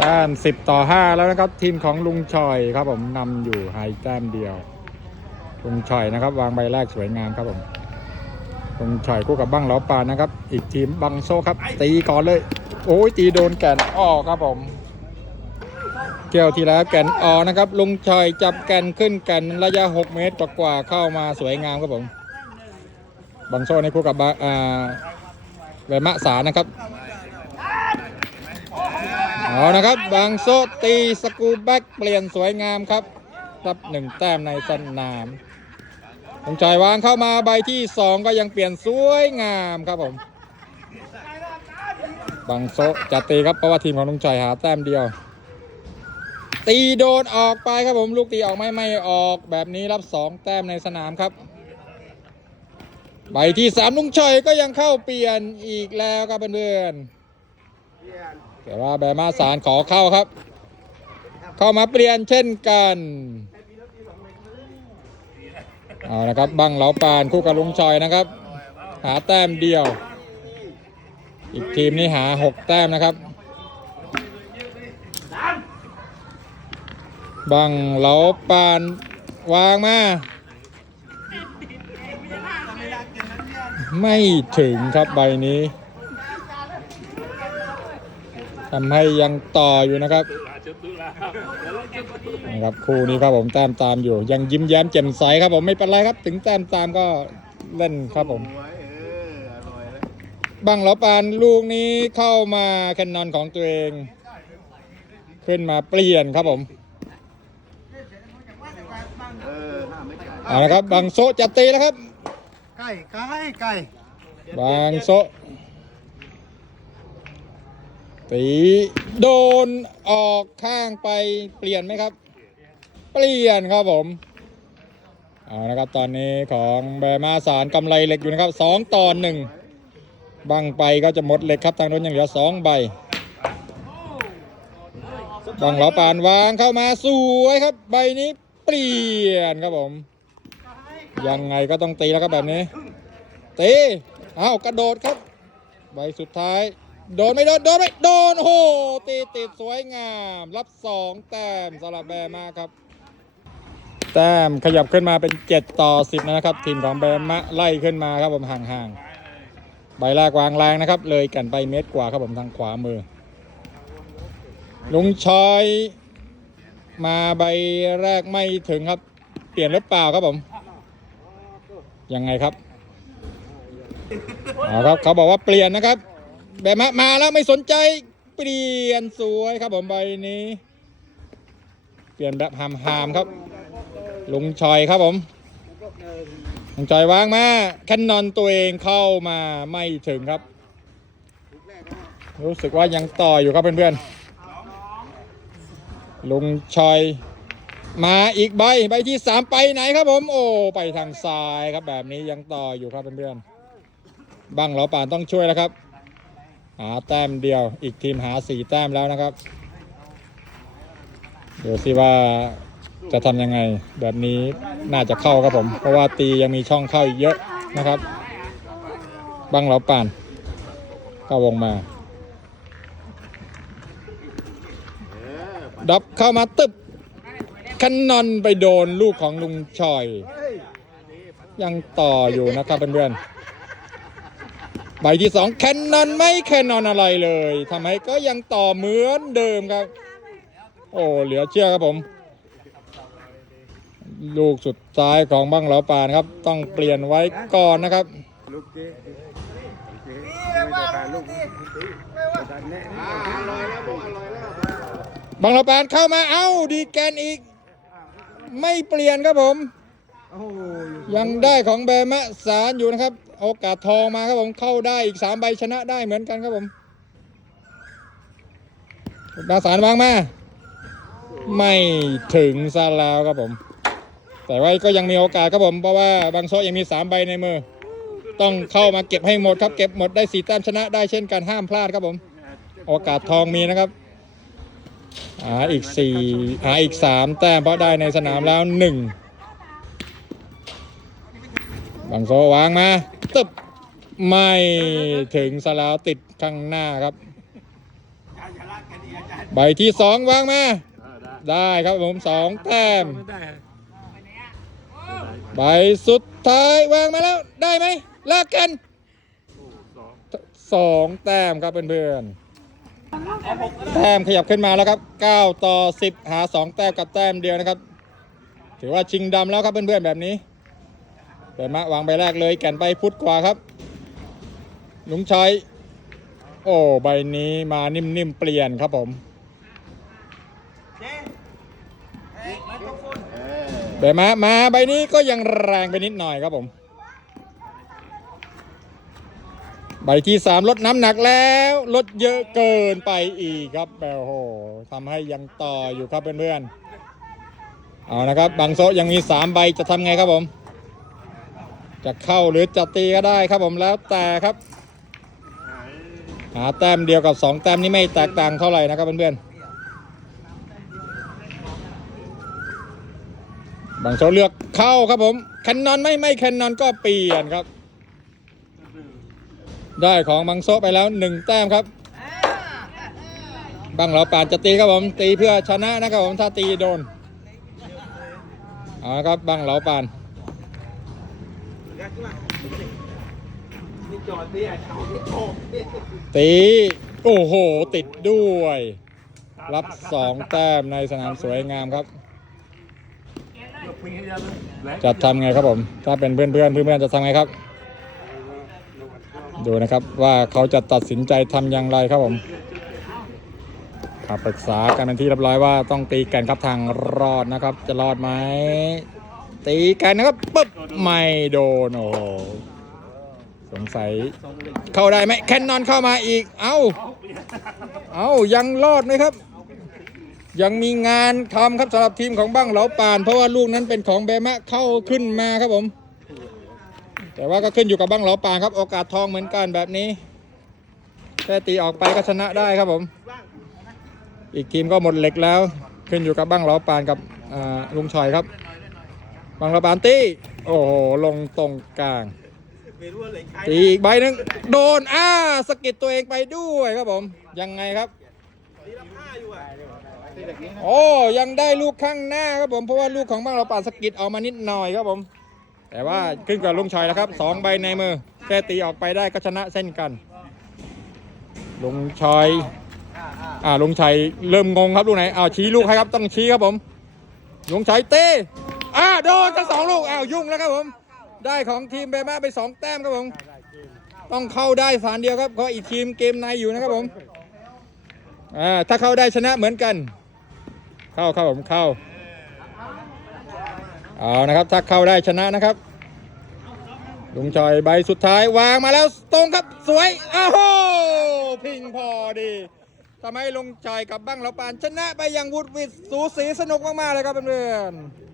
แต้มสิบต่อห้าแล้วนะครับ ทีมของลุงชอยครับผมนำอยู่ไฮแต้มเดียว ลุงชอยนะครับ วางใบแรกสวยงามครับผม ลุงชอยคู่กับบังเหลาปานนะครับ อีกทีมบังโซครับ ตีก่อนเลย โอ้ยตีโดนแก่นอ้อครับผมเกี่ยวทีแล้วแก่นออนะครับ ลุงชอยจับแก่นขึ้นแก่นระยะ 6 เมตรกว่าเข้ามาสวยงามครับผม บังโซในคู่กับอ่าเวมะสานะครับ เอานะครับ บางโซตีสกูแบ็กเปลี่ยนสวยงามครับ รับหนึ่งแต้มในสนามลุงชอยวางเข้ามาใบที่สองก็ยังเปลี่ยนสวยงามครับผม บางโซจะตีครับเพราะว่าทีมของลุงชอยหาแต้มเดียว ตีโดนออกไปครับผมลูกตีออกไม่ไม่ออกแบบนี้รับสองแต้มในสนามครับใบที่สามลุงชอยก็ยังเข้าเปลี่ยนอีกแล้วครับเพื่อนๆ แต่ว่าแบมาสารขอเข้าครับ เข้ามาเปลี่ยนเช่นกันเอาละครับบังเหลาปานคู่กับลุงชอยนะครับ หาแต้มเดียว อีกทีมนี้หาหกแต้มนะครับ บังเหลาปานวางมา ไม่ถึงครับใบนี้ ทำให้ยังต่ออยู่นะครับนะครับคู่นี้ครับผมแต้มตามอยู่ ยังยิ้มแย้มแจ่มใสครับผมไม่เป็นไรครับ ถึงแต้มตามก็เล่นครับผมบังเหลาปานลูกนี้เข้ามาแคนนอนของตัวเอง ขึ้นมาเปลี่ยนครับผมเอาละครับบางโซะจะตีแล้วครับ ใกล้ใกล้ใกล้บางโซะ ตีโดนออกข้างไปเปลี่ยนไหมครับ เปลี่ยนครับผมเอาละครับตอนนี้ของแบมาสารกำไรเหล็กอยู่นะครับสองตอนหนึ่งบังไปก็จะหมดเหล็กครับทางโน้นยังเหลือสองใบบังเหลาปานวางเข้ามาสวยครับ ใบนี้เปลี่ยนครับผม ยังไงก็ต้องตีแล้วครับแบบนี้ตีเอากระโดดครับ ใบสุดท้าย โดนไม่โดนโดนไม่โดนโอ้โหตีติดสวยงาม รับสองแต้มสำหรับแบมาครับ แต้มขยับขึ้นมาเป็น 7 ต่อ 10 นะครับ ทีมของแบมาไล่ขึ้นมาครับผมห่างๆใบแรกวางแรงนะครับ เลยกันไปเมตรกว่าครับผมทางขวามือ ลุงชอยมาใบแรกไม่ถึงครับ เปลี่ยนหรือเปล่าครับผม ยังไงครับเอาครับเขาบอกว่าเปลี่ยนนะครับ แบบมามาแล้วไม่สนใจเปลี่ยนสวยครับผมใบนี้ เปลี่ยนแบบหามหามครับ ลุงชอยครับผมลุงชอยวางมาแคนนอนตัวเองเข้ามาไม่ถึงครับ รู้สึกว่ายังต่ออยู่ครับเพื่อนๆลุงชอยมาอีกใบใบที่สามไปไหนครับผม โอ้ไปทางซ้ายครับแบบนี้ยังต่ออยู่ครับเพื่อนๆบังเหลาป่านต้องช่วยแล้วครับ หาแต้มเดียว อีกทีมหาสี่แต้มแล้วนะครับ เดี๋ยวสิว่าจะทำยังไง แบบนี้น่าจะเข้าครับผม เพราะว่าตียังมีช่องเข้าอีกเยอะนะครับ บังเหลาป่าน เข้าวงมา ดับเข้ามาตึบคันนอนไปโดนลูกของลุงชอย ยังต่ออยู่นะครับเพื่อนๆ ใบที่สองแคนนอนไม่แคนนอนอะไรเลยทำให้ก็ยังต่อเหมือนเดิมครับ โอ้เหลือเชื่อครับผม ลูกสุดท้ายของบ้างเหลาปานครับ ต้องเปลี่ยนไว้ก่อนนะครับลูกเจ๊เจ๊ไม่ได้การลูกการแน่อร่อยแล้วบอกอร่อยแล้วบางเหลาปานเข้ามาเอ้าดีแกนอีก ไม่เปลี่ยนครับผม ยังได้ของแบมะสารอยู่นะครับ โอกาสทองมาครับผมเข้าได้อีกสามใบชนะได้เหมือนกันครับผมดาสารวางมา ไม่ถึงซะแล้วครับผม แต่ว่าก็ยังมีโอกาสครับผม เพราะว่าบางโซยังมีสามใบในมือ ต้องเข้ามาเก็บให้หมดครับ เก็บหมดได้สี่แต้มชนะได้เช่นกันห้ามพลาดครับผม โอกาสทองมีนะครับหาอีกสี่หาอีกสามแต้มเพราะได้ในสนามแล้วหนึ่งบางโซวางมา ตึบไม่ถึงซะแล้วติดข้างหน้าครับ ใบที่สองวางมาได้ได้ครับผมสองแต้ม ใบสุดท้ายวางมาแล้วได้ไหมลากกันสองสองแต้มครับเพื่อนๆแต้มขยับขึ้นมาแล้วครับ9ต่อ10 หา 2 แต้มกับแต้มเดียวนะครับ ถือว่าชิงดำแล้วครับเพื่อนๆแบบนี้ เปิดมาวางใบแรกเลยแก่นไปพุทธกว่าครับลุงชัยโอ้ใบนี้มานิ่มๆเปลี่ยนครับผมเออเดี๋ยวมามาใบนี้ก็ยังแรงไปนิดหน่อยครับผม ใบที่สามลดน้ำหนักแล้วลดเยอะเกินไปอีกครับแบลโหทำให้ยังต่ออยู่ครับเพื่อนๆเอานะครับบางโซยังมีสามใบจะทำไงครับผม จะเข้าหรือจะตีก็ได้ครับผมแล้วแต่ครับ หาแต้มเดียวกับสองแต้มนี้ไม่แตกต่างเท่าไหร่นะครับเพื่อนๆบางโซะเลือกเข้าครับผมแคนนอนไม่ไม่แคนนอนก็เปลี่ยนครับ ได้ของบางโซไปแล้วหนึ่งแต้มครับบังเราป่านจะตีครับผมตีเพื่อชนะนะครับผมถ้าตีโดนเอาละครับบังเราป่าน ตีโอ้โห ติดด้วย รับสองแต้มในสนามสวยงามครับ จะทำไงครับผม ถ้าเป็นเพื่อนเพื่อนเพื่อนจะทำไงครับ ดูนะครับว่าเขาจะตัดสินใจทำอย่างไรครับผมปรึกษากันเป็นที่เรียบร้อยว่าต้องตีกันครับทางรอดนะครับ จะรอดไหม ตีกันนะครับปึ๊บไม่โดนโอ้โหสงสัยเข้าได้ไหมแคนนอนเข้ามาอีก เอ้า เอ้ายังรอดไหมครับ ยังมีงานทำครับสำหรับทีมของบ้างเหลาป่าน เพราะว่าลูกนั้นเป็นของเบมะเข้าขึ้นมาครับผม แต่ว่าก็ขึ้นอยู่กับบ้างเหลาป่านครับ โอกาสทองเหมือนกันแบบนี้แค่ตีออกไปก็ชนะได้ครับผม อีกทีมก็หมดเหล็กแล้ว ขึ้นอยู่กับบ้างเหลาป่านกับลุงชอยครับ บ้างเหลาป่านตีโอ้โห ลงตรงกลางตีอีกใบหนึ่งโดนอ้าสะกิดตัวเองไปด้วยครับผม ยังไงครับที่ตะกี้นะโอ้ยังได้ลูกข้างหน้าครับผม เพราะว่าลูกของบ้างเราป่าดสะกิดออกมานิดหน่อยครับผม แต่ว่าขึ้นกับลุงชัยแล้วครับสองใบในมือแค่ตีออกไปได้ก็ชนะเส้นกันลุงชัยอ่าลุงชัยเริ่มงงครับลูกไหนอ้าวชี้ลูกให้ครับต้องชี้ครับผมลุงชัยเต้ อ่าโดนทั้งสองลูกอ้าวยุ่งแล้วครับผม ได้ของทีมเบม่าไปสองแต้มครับผม ต้องเข้าได้ฝานเดียวครับเพราะอีกทีมเกมในอยู่นะครับผมอ่าถ้าเข้าได้ชนะเหมือนกัน เข้าเข้าผมเข้าเอานะครับถ้าเข้าได้ชนะนะครับลุงจอยใบสุดท้ายวางมาแล้วตรงครับสวยอ้าวพิงพอดีทำให้ลุงจอยกับบ้างเราปานชนะไปอย่างวุดวิดสูสีสนุกมากๆเลยครับเพื่อนๆ